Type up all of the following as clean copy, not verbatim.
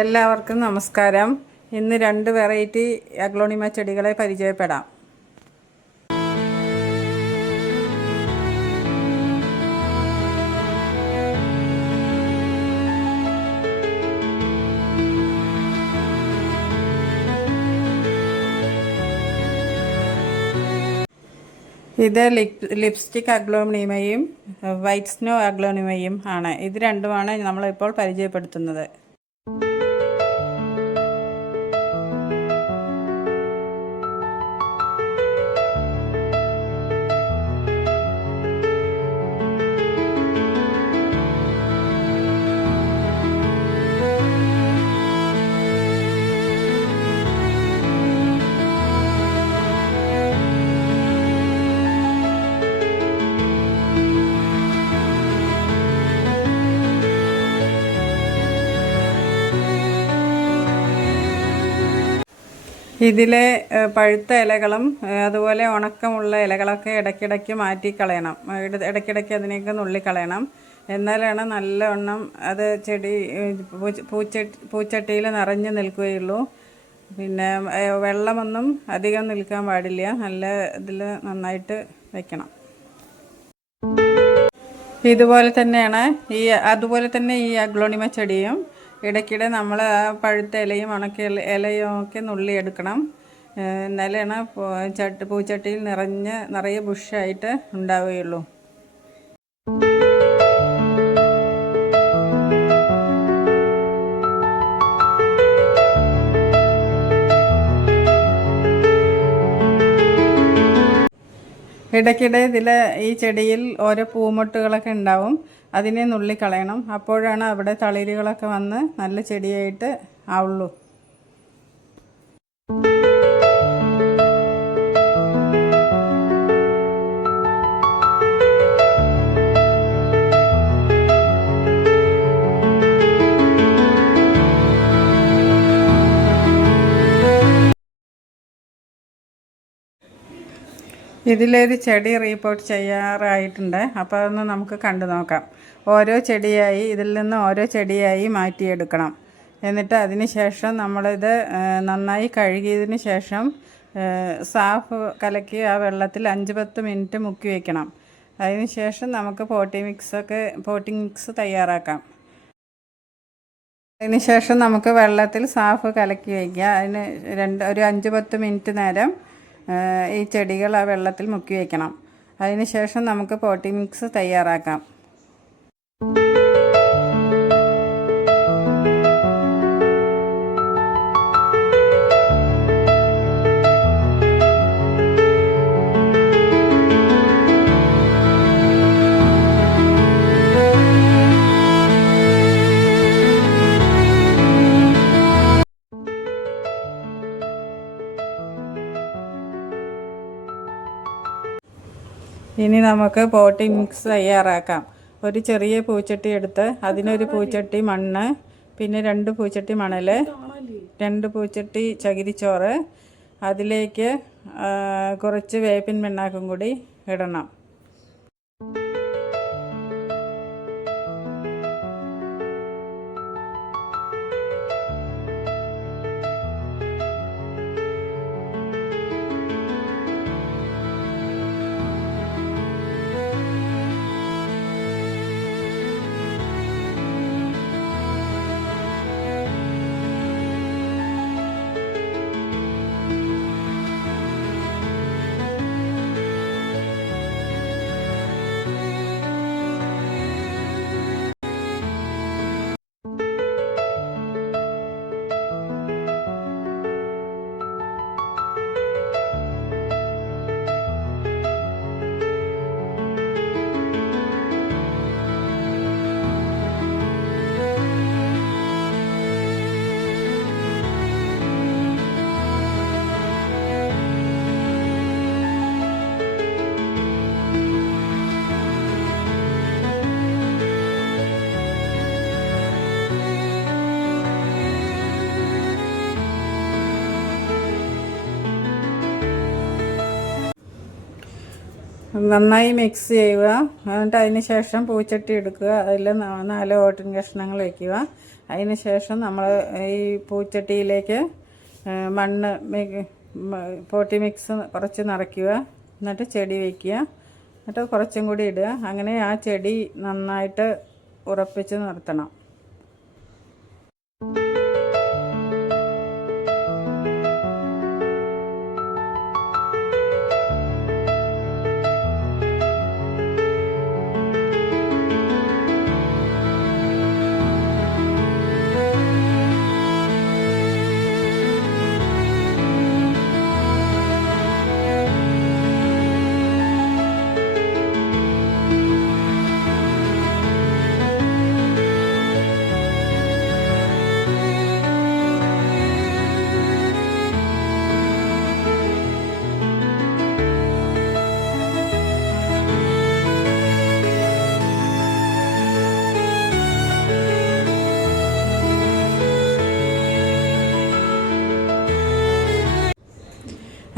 എല്ലാവർക്കും നമസ്കാരം. ഇന്ന് രണ്ട് വെറൈറ്റി അഗ്ലോണിമ ചെടികളെ പരിചയപ്പെടാം. ഇത് ലിപ്സ്റ്റിക് അഗ്ലോണിമയും വൈറ്റ് സ്നോ അഗ്ലോണിമയും ആണ്. ഇത് രണ്ടുമാണ് നമ്മളിപ്പോൾ പരിചയപ്പെടുത്തുന്നത്. ഇതിലെ പഴുത്ത ഇലകളും അതുപോലെ ഉണക്കമുള്ള ഇലകളൊക്കെ ഇടയ്ക്കിടയ്ക്ക് മാറ്റിക്കളയണം. ഇടയ്ക്കിടയ്ക്ക് അതിനെയൊക്കെ നുള്ളിക്കളയണം. എന്നാലാണ് നല്ലവണ്ണം അത് ചെടി പൂച്ചട്ടിയിൽ നിറഞ്ഞു നിൽക്കുകയുള്ളൂ. പിന്നെ വെള്ളമൊന്നും അധികം നിൽക്കാൻ പാടില്ല. നല്ല ഇതിൽ നന്നായിട്ട് വയ്ക്കണം. അതുപോലെ തന്നെ ഈ അഗ്ലോണിമ ചെടിയും ഇടയ്ക്കിടെ നമ്മൾ ആ പഴുത്ത ഇലയും ഉണക്ക ഇലയും ഒക്കെ നുള്ളിയെടുക്കണം. എന്നാലാണ് പൂച്ചട്ടിയിൽ നിറയെ ബുഷായിട്ട് ഉണ്ടാവുകയുള്ളൂ. ഇടയ്ക്കിടെ ഈ ചെടിയിൽ ഓരോ പൂമൊട്ടുകളൊക്കെ ഉണ്ടാവും. അതിനെ നുള്ളിക്കളയണം. അപ്പോഴാണ് അവിടെ തളിരുകളൊക്കെ വന്ന് നല്ല ചെടിയായിട്ട് ആവുള്ളൂ. ഇതിലൊരു ചെടി റീപോർട്ട് ചെയ്യാറായിട്ടുണ്ട്. അപ്പോൾ അതൊന്ന് നമുക്ക് കണ്ടു നോക്കാം. ഇതിൽ നിന്ന് ഓരോ ചെടിയായി മാറ്റിയെടുക്കണം. എന്നിട്ട് അതിന് ശേഷം നമ്മളിത് നന്നായി കഴുകിയതിന് ശേഷം സാഫ് കലക്കി ആ വെള്ളത്തിൽ 5-10 മിനിറ്റ് മുക്കി വയ്ക്കണം. അതിന് ശേഷം നമുക്ക് പോട്ടിംഗ് മിക്സ് തയ്യാറാക്കാം. അതിന് ശേഷം നമുക്ക് വെള്ളത്തിൽ സാഫ് കലക്കി വയ്ക്കുക. അതിന് ഒരു 5-10 മിനിറ്റ് നേരം ഈ ചെടികൾ ആ വെള്ളത്തിൽ മുക്കി വയ്ക്കണം. അതിന് ശേഷം നമുക്ക് പോട്ടിംഗ് മിക്സ് തയ്യാറാക്കാം. ഇനി നമുക്ക് പോട്ടിംഗ് മിക്സ് തയ്യാറാക്കാം. ഒരു ചെറിയ പൂച്ചട്ടി എടുത്ത് അതിനൊരു പൂച്ചട്ടി മണ്ണ്, പിന്നെ 2 പൂച്ചട്ടി മണൽ, 2 പൂച്ചട്ടി ചകിരിച്ചോറ്, അതിലേക്ക് കുറച്ച് വേപ്പിൻ പിണ്ണാക്കും കൂടി ഇടണം. നന്നായി മിക്സ് ചെയ്യുക. എന്നിട്ട് അതിന് ശേഷം പൂച്ചട്ടി എടുക്കുക, അതിൽ 4 ഓട്ടിൻ കഷ്ണങ്ങൾ വയ്ക്കുക. അതിന് ശേഷം നമ്മൾ ഈ പൂച്ചട്ടിയിലേക്ക് മണ്ണ് പോട്ടി മിക്സ് കുറച്ച് നിറയ്ക്കുക. എന്നിട്ട് ചെടി വയ്ക്കുക. എന്നിട്ട് കുറച്ചും കൂടി ഇടുക. അങ്ങനെ ആ ചെടി നന്നായിട്ട് ഉറപ്പിച്ച് നിർത്തണം.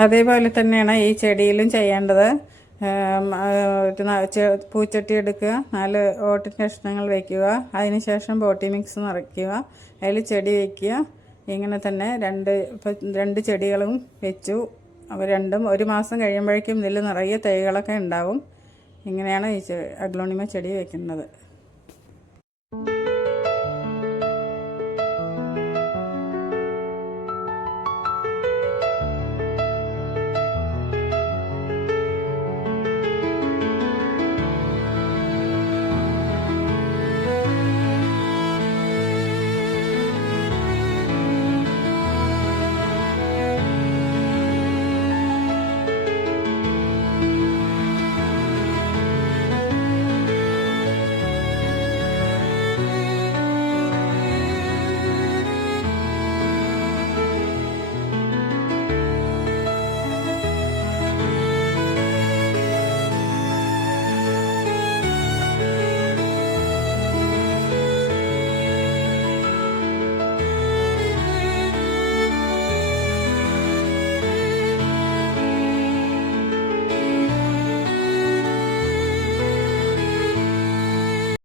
അതേപോലെ തന്നെയാണ് ഈ ചെടിയിലും ചെയ്യേണ്ടത്. പൂച്ചട്ടി എടുക്കുക, 4 ഓട്ടിൻ കഷ്ണങ്ങൾ വയ്ക്കുക. അതിനുശേഷം പോട്ടി മിക്സ് നിറയ്ക്കുക, അതിൽ ചെടി വയ്ക്കുക. ഇങ്ങനെ തന്നെ രണ്ട് ചെടികളും വെച്ചു. അവ രണ്ടും 1 മാസം കഴിയുമ്പോഴേക്കും ഇതിൽ നിറയെ തൈകളൊക്കെ ഉണ്ടാവും. ഇങ്ങനെയാണ് ഈ അഗ്ലോണിമ ചെടി വയ്ക്കുന്നത്.